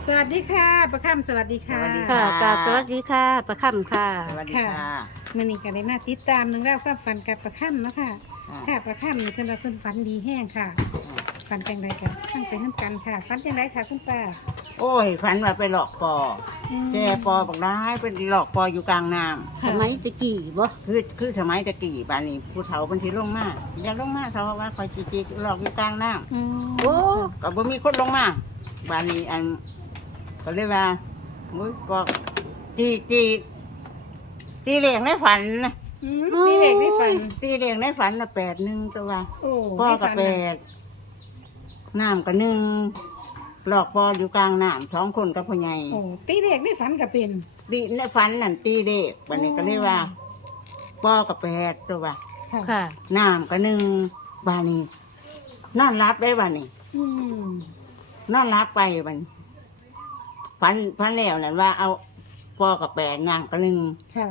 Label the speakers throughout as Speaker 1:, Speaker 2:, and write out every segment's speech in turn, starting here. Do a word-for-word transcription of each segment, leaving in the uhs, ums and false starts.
Speaker 1: สวัสดีค่ะประคำสวัสดีค่ะ
Speaker 2: สวัสดี
Speaker 3: ค่ะกราบสวัสดีค่ะประค่ำค่ะ
Speaker 2: สวัสดีค่ะ
Speaker 1: มื่อนี้ก็ได้มาติดตามหนึ่งเล่าวความฝันกับประคำเนาะค่ะ
Speaker 2: อ่า
Speaker 1: ค่ะประคำนี่เพิ่นว่าเพิ่นฝันดีแห้งค่ะฝันจังไดกันตั้งไปน้ำกันค่ะฝันจังไดค่ะคุณป้า
Speaker 2: โอ้ยฝันว่าไปหลอกปอ
Speaker 1: อืม
Speaker 2: แจปอบอกร้ายเป็นหลอกปออยู่กลางน้
Speaker 3: สมัยตะกี้บ่
Speaker 2: ำคือคือสมัยตะกี้บ้านนี้ผู้เฒ่าเป็นที่ลงมาอย่าลงมาเขาว่าคอยจีจีหลอกอยู่กลางน้
Speaker 1: อืม
Speaker 3: โอ้
Speaker 2: ำก็บ่มีคนลงมาบ้านนี้อันก็เลยว่ามุ้ยบอกตีตีตีเหลียงในฝันนะ
Speaker 1: อืมนี่เด็กไม่ฝัน
Speaker 2: ตีเหลียงในฝันน่ะแปดหนึ่งตัว
Speaker 1: โอ้
Speaker 2: พ่อกับ
Speaker 1: ไม่
Speaker 2: แป
Speaker 1: ฝัน
Speaker 2: ดน้ำกับหนึ่งหลอกปออยู่กลางน้ำสองคนกับพ่อใหญ่
Speaker 1: โอ้ตีเด็กไม่ฝันก็เป็น
Speaker 2: ตีในฝันนั่นตีเด็กวันนี้ก็เรียกว่าปอกับแปดตัวว่า
Speaker 1: ค่ะ
Speaker 3: ค่ะ
Speaker 2: น้ำกับหนึ่งบานี้นอนรับได้บานี้
Speaker 1: อืม
Speaker 2: นอนรับไปบานี้ฝันฝันแล้วนั่นว่าเอาปอกับแปดน้ำกับหนึ่ง
Speaker 1: ค่ะ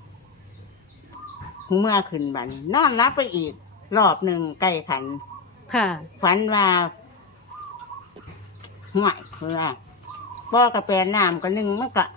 Speaker 2: หูเมื่อขึ้นบานี้นอนรับไปอีก รอบหนึ่งใกล้ขัน
Speaker 3: ค่ะ
Speaker 2: ฝันว่าห่วยเพื่อปอกับแปดน้ำกับหนึ่งมันก็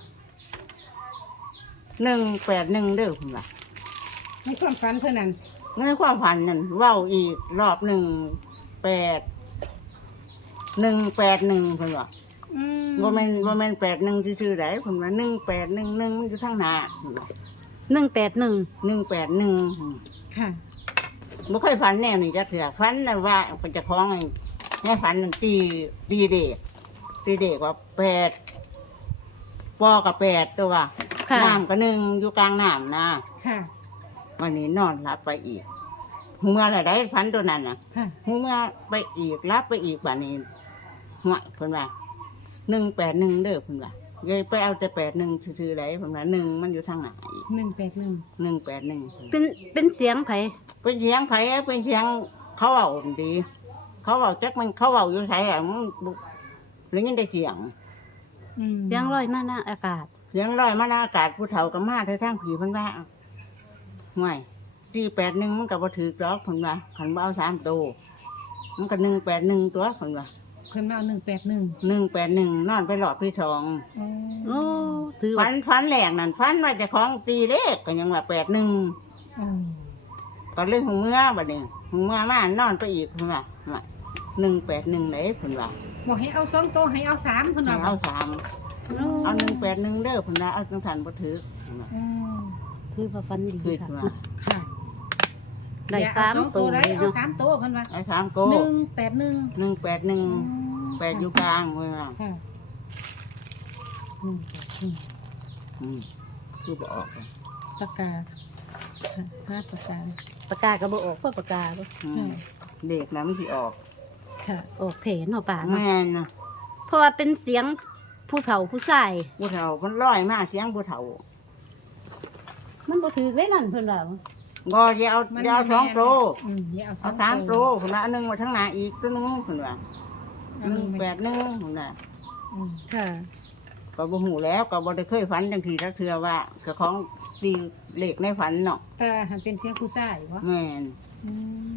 Speaker 2: หนึ่งแปดหนึ่งเด้อคุณว่า
Speaker 1: ในความฝันเท่านั้น
Speaker 2: ในความฝันนั่นเว้าอีกรอบหนึ่งแปดหนึ่งแปดหนึ่งเพิ่นว่า
Speaker 1: อืม
Speaker 2: บ่แม่นบ่แม่นแปดหนึ่งซื่อๆไดเพิ่นว่าหนึ่งแปดหนึ่งหนึ่งมันอยู่ทางหน้าเพิ่นว่า
Speaker 3: หนึ่งแปดหนึ่ง
Speaker 2: หนึ่งแปดหนึ่ง
Speaker 1: ค่ะ
Speaker 2: บ่เคยฝันแนวนี้จักเทื่อฝันน่ะว่าเพิ่นจะคล้องไอ้ในฝันนั่นตีตีเด็กตีเด็กว่าแปดปอกับแปดตัวว่า
Speaker 3: ค่ะ
Speaker 2: น้ำกับหนึ่งอยู่กลางน้ำนะ
Speaker 1: ค่ะ
Speaker 2: วันนี้นอนรับไปอีกเมื่อไรได้ฝันตัวนั้นน่ะ
Speaker 1: ค่ะ
Speaker 2: หูเมื่อไปอีกรับไปอีกบัดนี้ห่วยเพิ่นว่าหนึ่งแปดหนึ่งเด้อเพิ่นว่าเยายไปเอาแต่แปดหนึ่งซื่อๆไรเพิ่นว่าหนึ่งมันอยู่ทางไหนอีก
Speaker 1: หนึ่งแปดหนึ่ง
Speaker 2: หนึ่งแปดหนึ่ง
Speaker 3: เป็นเป็นเสียงไผ
Speaker 2: เป็นเสียงไผเป็นเสียงเขาเอาดี เขาเอาจักมันเขาเอาอยู่ไสอ่ะมันบุหรือยินได้เสียง
Speaker 1: อืม
Speaker 3: เสียงลอยมาหน้าอากาศ
Speaker 2: เสียงลอยมาในอากาศผู้เฒ่ากับมาเท่าทางผีเพิ่นว่าห่วยที่แปดหนึ่งมันก็บ่ถือดอกเพิ่นว่าขันบ่เอาสามโตวมันก็หนึ่งแปดหนึ่งตัวเพิ่นว่า
Speaker 1: เพิ่นมาเอาหนึ่งแปดหนึ่ง
Speaker 2: หนึ่งแปดหนึ่งนอนไปหลอดพี่สอง
Speaker 3: โอ้ถือ
Speaker 2: ฟั
Speaker 3: ว่าน
Speaker 2: ฟันแหลกนั่นฟันว่าเจะของตีเลขก็ยังว่าแปดหนึ่ง
Speaker 1: อืม
Speaker 2: ก็เลยหงเมื่อบัดนี้หงเมื่อมานอนไปอีกเพิ่นว่าหนึ่งแปดหนึ่งไหนเพิ่นว่า
Speaker 1: บอกให้เอาสองตัวให้เอาสามเพิ่น
Speaker 2: ให้
Speaker 1: ว่า
Speaker 2: เอาสาม
Speaker 3: โอ้
Speaker 2: เอาหนึ่งแปดหนึ่งเด้อเพิ่นว่าเอาจังสันบ่ถือเพิ่นว่า
Speaker 1: อืม
Speaker 3: ถือว่าฟันดี
Speaker 2: คือ
Speaker 3: ค่ะ
Speaker 2: ว่า
Speaker 1: ค่ะ
Speaker 3: ได้
Speaker 1: เยว
Speaker 3: สาม
Speaker 1: เออง
Speaker 3: ตัว
Speaker 1: ได้
Speaker 3: เลย
Speaker 1: เอา
Speaker 3: เนาะ
Speaker 1: สามตัวเพิ่นว่า
Speaker 2: เอาสามโก
Speaker 1: หนึ่งแปดหนึ่ง
Speaker 2: หนึ่งแปดหนึ่งแปดอยู่กลางเพิ่นว่า
Speaker 1: ค่ะหนึ่งแปดหนึ่ง
Speaker 2: อืมคือบ่ออกเลย
Speaker 1: ปากกาค่ะห้าปากกา
Speaker 3: ปากกาก็บ่ออกเพราะปากกาบ่
Speaker 2: อืมเด็กนะมันสิออก
Speaker 1: ค่ะ
Speaker 3: ออกเถนเนาะป่าเนาะ
Speaker 2: แม่นนะ
Speaker 3: เพราะว่าเป็นเสียงผู้เฒ่าผู้ชาย
Speaker 2: ผู้เฒ่ามันลอยมาเสียงผู้เฒ่า
Speaker 3: มันบ่ถือเลยนั่นเพิ่นว่า
Speaker 2: บ่อย่าเอาอย่าเอาสองโต
Speaker 1: อืมอย่าเอาสอ
Speaker 2: เอา
Speaker 1: ง
Speaker 2: สามโตคนละอันหนึงมาทั้งหน้าอีกตัวหนึงคนว่า
Speaker 1: เอา
Speaker 2: ห
Speaker 1: ห
Speaker 2: นึ่
Speaker 1: นึ่
Speaker 2: ง
Speaker 1: ง
Speaker 2: แป
Speaker 1: แป
Speaker 2: ด
Speaker 1: ด
Speaker 2: หนึ่งคนน่ะ
Speaker 1: อืม
Speaker 3: ค่ะ
Speaker 2: ก็บ่หูแล้วก็บ่ได้เคยฝันจังทีจักเทื่อว่าเจ้าของตีเลขในฝันเนาะ
Speaker 1: แต่หันเป็นเสียงผู้ชายวะ
Speaker 2: แม่น
Speaker 1: อืม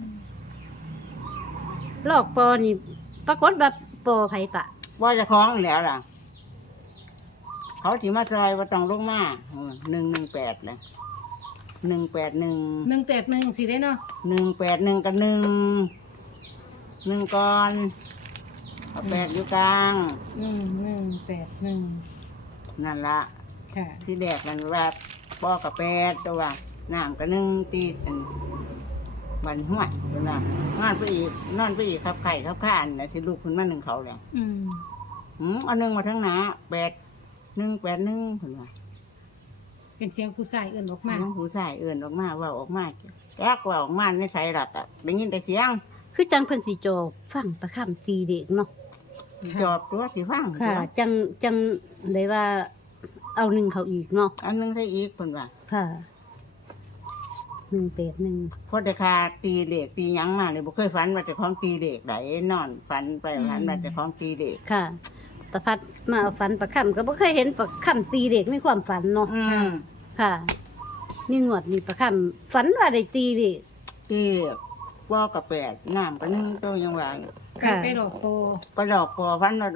Speaker 3: ลอกปอนี่ปรากฏว่าปอไผปะ
Speaker 2: ว่าเจ้าของแล้วล่ะ เขาสิมาซอยว่าต้องลงมาหนึ่งหนึ่งแปดเลยหนึ่งแปดหนึ่ง
Speaker 1: หนึ่งแปดหนึ่งสิได้เนาะ
Speaker 2: หนึ่งแปดหนึ่งกับหนึ่งหนึ่งก่อนเอาแปดอยู่กลาง
Speaker 1: อืมหนึ่งแปดหนึ่ง
Speaker 2: นั่นละ
Speaker 1: ค่ะ
Speaker 2: ที่แรกนั่นว่าปอกับแปดตัวว่าน้ำกับหนึ่งตีอันบันห้วยตัวน่ะนอนไปอีกนอนไปอีกขับไข่ขับข้านนะสิลูกคุณมาหนึ่งเขาแล้ว
Speaker 1: อืม
Speaker 2: หืมเอาหนึ่งมาทั้งหนาแปดหนึ่งแปดหนึ่งคนว่า
Speaker 1: เป็นเสียงผู้ชายเอื่นออกมา
Speaker 2: น้องผู้ชายเอื่นออกมาเว่าออกมาแจ๊กเว่าออกมาในใส่หลักอ่ะได้ยินแต่เสียง
Speaker 3: คือจังเพิ่นสิโจบฟังประคำตีเด็กเนาะ
Speaker 2: จอบตัวสิฟัง
Speaker 3: ค่ะ
Speaker 2: ตัว
Speaker 3: จังจังได้ว่าเอาหนึ่งเขาอีกเนาะ
Speaker 2: อันหนึงใส่อีกคนว่า
Speaker 3: ค่ะหนึ่งแปดหนึ่ง
Speaker 2: พอเด็กาตีเด็กตีหยังมาเลยบ่เคยฝันว่าเจะของตีเด็กไหนนอนฝันไปฝันว่าเจะของตีเด็ก
Speaker 3: ค่ะตะพัดมาเอาฝันประคำก็บ่เคยเห็นประคำตีเด็กในความฝันเนาะ
Speaker 2: อืม
Speaker 3: ค่ะ นี่หนวดนี่ประคำฝันว่าได้ตีเด็ก
Speaker 2: ตีว่ากับแปดน้ำก็นึ่งตัวยังว่า
Speaker 1: ไก่ไปดอกโต
Speaker 2: ก็ดอกปอฝันว่า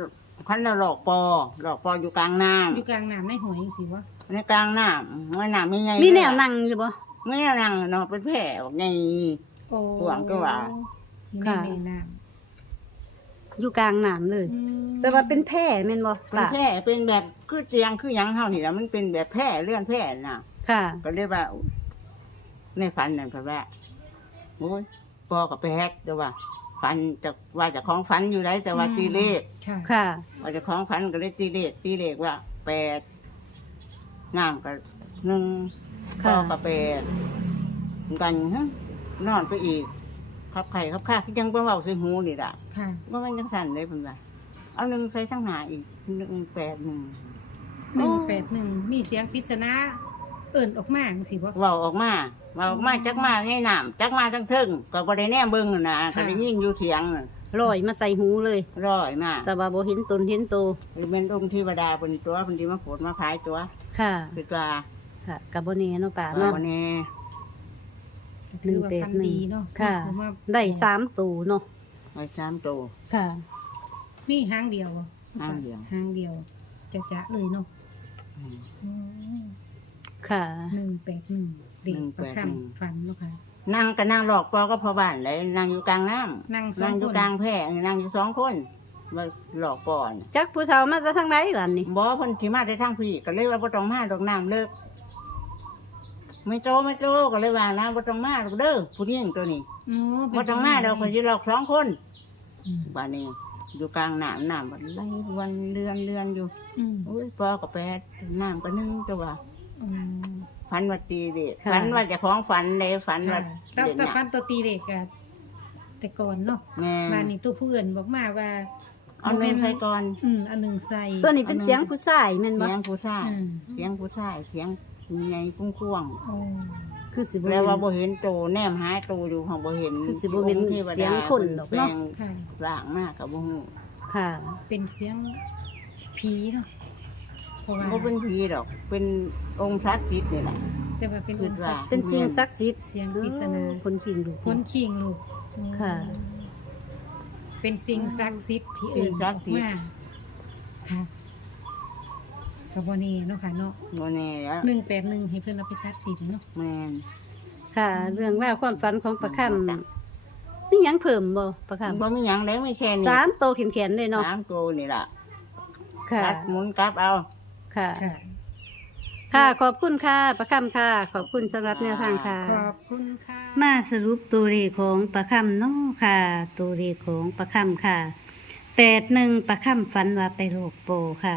Speaker 2: พันละหลอกปอหลอกปออยู่กลางน้
Speaker 1: อยู่กลางน้ำในหอยจังซี่บ่
Speaker 2: ำในกลางน้ำไม่น้ำไม่ไง
Speaker 3: มีแนวนั่งอยู่บ่
Speaker 2: ไม่แนวนั่งเนาะเป็นแผลออกไง
Speaker 1: โอ้
Speaker 2: หวังก็ว่า
Speaker 1: อยู่ใน
Speaker 3: ค่ะ
Speaker 1: แม่น้
Speaker 3: อยู่กลางน้ำเลย
Speaker 1: ำอืม
Speaker 3: แต่ว่าเป็นแพร่แม่นบ่
Speaker 2: เป็น
Speaker 3: ป้า
Speaker 2: แผลเป็นแบบคือเตียงคือหยังเฮานี่ละมันเป็นแบบแผลเลื่อนแผลน่ะ
Speaker 3: ค่ะ
Speaker 2: ก็เลยว่าในฝันนั่นเพราะว่าโอ้ยปอกับแปดแต่ว่าฝันจะว่าจะของฝันอยู่ไรแต่ว่าตีเลข
Speaker 1: ค่ะ
Speaker 3: ค่ะ
Speaker 2: ว่าจะของฝันก็เลยตีเลขตีเลขว่าแปดน้ำกับหนึ่งป
Speaker 3: ค่ะ
Speaker 2: อกับแปดกันฮะนอนไปอีกขับไข่ขับข้ายังเพิ่งเบาใส่หูนี่ล่ะ
Speaker 1: ค่ะ
Speaker 2: ว่ามันยังสั่นเลยเพิ่นว่าเอาหนึ่งใส่ทั้งหาอีกหนึ่งแปดหนึ่ง
Speaker 1: หนึ่งแปดหนึ่งมีเสียงปริศนาเอิ่นออกมาจังซี่บ่
Speaker 2: เว้าออกมาเว้าออกมาจักมาไงน้ำจักมาทั้งเทิงก็บ่ได้แน่เบิ่งน่ะนะก็ได้ยินอยู่เสียงน่ะ
Speaker 3: ลอยมาใส่หูเลย
Speaker 2: ร้อยมาก
Speaker 3: แต่ว่าบ่เห็นตนเห็นโตว
Speaker 2: หรือเป็นองค์เทวดาบนตัวบนที่มาโผล่มาพายตัว
Speaker 3: ค่ะ
Speaker 2: คือตัว
Speaker 3: ค่ะกับบ่แน่เนาะป้า
Speaker 2: เรา
Speaker 3: เนาะ
Speaker 2: วันนี้
Speaker 1: ถือว่าฟันดีเนาะ
Speaker 3: ค่ะ
Speaker 1: ผมว่า
Speaker 3: ได้สามตัวเนาะ
Speaker 2: ไว้สามตัว
Speaker 3: ค่ะ
Speaker 1: มีหางเดียวบ่
Speaker 2: หางเดียว
Speaker 1: หางเดียวจะจะเลยเนาะ
Speaker 2: อืม
Speaker 1: อืม
Speaker 3: ค่ะ
Speaker 1: หนึ่งแปดหนึ่งเด็กประ
Speaker 2: หนึ่งแปดหนึ่ง
Speaker 1: คำฟันเนาะค่ะ
Speaker 2: นั่งก็นั่งหลอกปอก็พอบ้านเลยนั่งอยู่กลางน้ำ
Speaker 1: นั่งสอง
Speaker 2: นั่งอยู่
Speaker 1: คน
Speaker 2: กลางแพร่นั่งอยู่สองคนมาหลอกปอน
Speaker 3: จักผู้เฒ่ามาจากทางไหนล่ะนี่
Speaker 2: บอเพ่นที่มาได้ทางพี่ก็เลยว่าบ่ต้องมาดอกน้ำเลิกไม่โตไม่โตก็เลยว่านะบ่ต้องมาดอกเด้อผู้นี้ตัวนี้
Speaker 1: โอ้เป็น
Speaker 2: บ่ต้องมาดอกคนที่หลอกสองคน
Speaker 1: อืม
Speaker 2: บ้านนี้อยู่กลางน้ำน้ำมันไหลวันเรือนเรือนอยู่
Speaker 1: อืม
Speaker 2: โอ้ยปอกับแปดน้ำก็นึ่งตัว
Speaker 1: อืม
Speaker 2: ฝันว่าตีเด็ก
Speaker 3: ค่ะ
Speaker 2: ฝันว่าเจะของฝันเลยฝันว่า
Speaker 1: แต่
Speaker 2: เด่น
Speaker 1: แต่
Speaker 2: น่ะ
Speaker 1: ฟันตัวตีเด็กอะแต่ก่อนเนาะ
Speaker 2: แม่
Speaker 1: มานี่ตัวเพื่อนบอกมาว่า
Speaker 2: เอาหนึ่งใส่ก่อน
Speaker 1: อืมอันหนึ่งใส่
Speaker 3: ตัวนี้เป็นเสียงผู้ชายแม่นบ่
Speaker 2: เสียงผู้ชาย
Speaker 1: อืม
Speaker 2: เสียงผู้ชายเสียงใหญ่กุ้งควง
Speaker 1: โอ้
Speaker 3: คือสิบ่
Speaker 2: แล้วว่า
Speaker 3: เห็น
Speaker 2: บ่เห็นโตแนมหาโตอยู่ของบ่เห็น
Speaker 3: คือสิบ่เห็น
Speaker 2: องค์ทวดา
Speaker 3: เสียงคนดอก
Speaker 2: แปล
Speaker 3: เนาะ
Speaker 2: ง
Speaker 1: ค่ะ
Speaker 2: ร่างมากกับบ่ฮู้
Speaker 3: ค่ะ
Speaker 1: เป็นเสียงผีเนาะเพราะว่า
Speaker 2: บ่เป็นผีดอก เป็นองค์ศักดิ์สิทธิ์นี่แหละ
Speaker 1: แต่ว่าเป็นองค์ศักดิ์สิ
Speaker 3: เป็
Speaker 1: ท
Speaker 3: น
Speaker 1: ธิ์
Speaker 3: สิ่งศักดิ์สิทธิ์
Speaker 1: เสียงปริศนา
Speaker 3: คนขิงดู
Speaker 1: คนขิงลูก
Speaker 3: ค่ะ
Speaker 1: เป็นสิ่งศักดิ์สิทธิ์ที่เอิ่นออกมาค่ะกับบนีเนาะค่ะเนาะ
Speaker 2: บ่แน่แล้ว
Speaker 1: หนึ่งแปดหนึ่งให้เพื่อนเอาไปตัดติดเนาะ
Speaker 2: แม่น
Speaker 3: ค่ะ เรื่องราวความฝันของประคำมีหยังเพิ่มบ่ประคำ
Speaker 2: บ่มีหยังแล้วมีแค่นี้
Speaker 3: สามโตวเข็มๆเลยเนาะ
Speaker 2: สามโตนี่ล่ะ
Speaker 3: ค่ะ
Speaker 2: ตัดหมุนกลับเอา
Speaker 3: ค่ะ
Speaker 1: ค่ะ
Speaker 3: ค่ะ ขอบคุณค่ะ ประคำค่ะ ขอบคุณสำหรับแนวทางค่ะ
Speaker 1: ขอบคุณค่ะ
Speaker 3: มาสรุปตัวเลขของประคำเนาะค่ะ ตัวเลขของประคำค่ะแปดหนึ่งประคำฝันว่าไปโรคโปค่ะ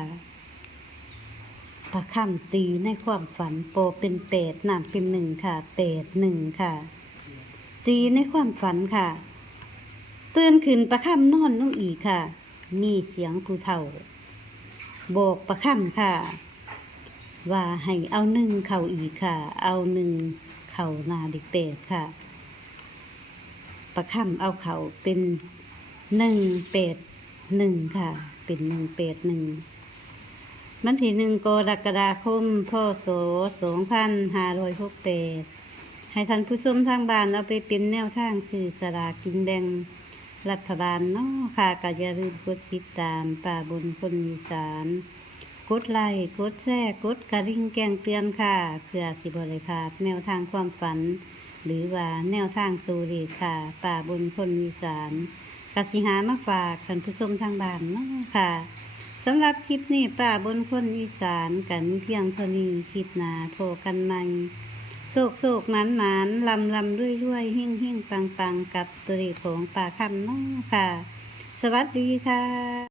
Speaker 3: ประคำตีในความฝันโปเป็นแปดน้ำเป็นหนึ่งค่ะแปดหนึ่งค่ะ ตีในความฝันค่ะตื่นขึ้นประคำนอนลงอีกค่ะ มีเสียงผู้เฒ่าบอกประคำค่ะ ว่าให้เอาหนึ่งเข่าอีกค่ะ เอาหนึ่งเข่านาเด็กเป็ดค่ะ ประคำเอาเข่าเป็นหนึ่งเป็ดหนึ่งค่ะ เป็นหนึ่งเป็ดหนึ่งวันที่หนึ่งกรกฎาคมพศสองพันห้าร้อยหกแปดให้ท่านผู้ชมทางบ้านเอาไปเป็นแนวทางสื่อสลากกินแบ่งรัฐบาลเนาะค่ะก็อย่าลืมกดติดตามป่าบนคนอีสานกดไลค์กดแชร์กดกระดิ่งแจ้งเตือนค่ะเพื่อสิบริพลาดแนวทางความฝัน หรือว่าแนวทางตูรีค่ะป่าบนคนอีสานกสิหามาฝากท่านผู้ชมทางบ้านเนาะค่ะสำหรับคลิปนี้ป่าบนคนอีสานกันเพียงเท่านี้คลิปหนาโทรกันใหม่โศกโศกหมานหมานลำลำด้วยด้วยหิ่งหิ่งปังปังกับตัวเลขของป่าคำเนาะค่ะ สวัสดีค่ะ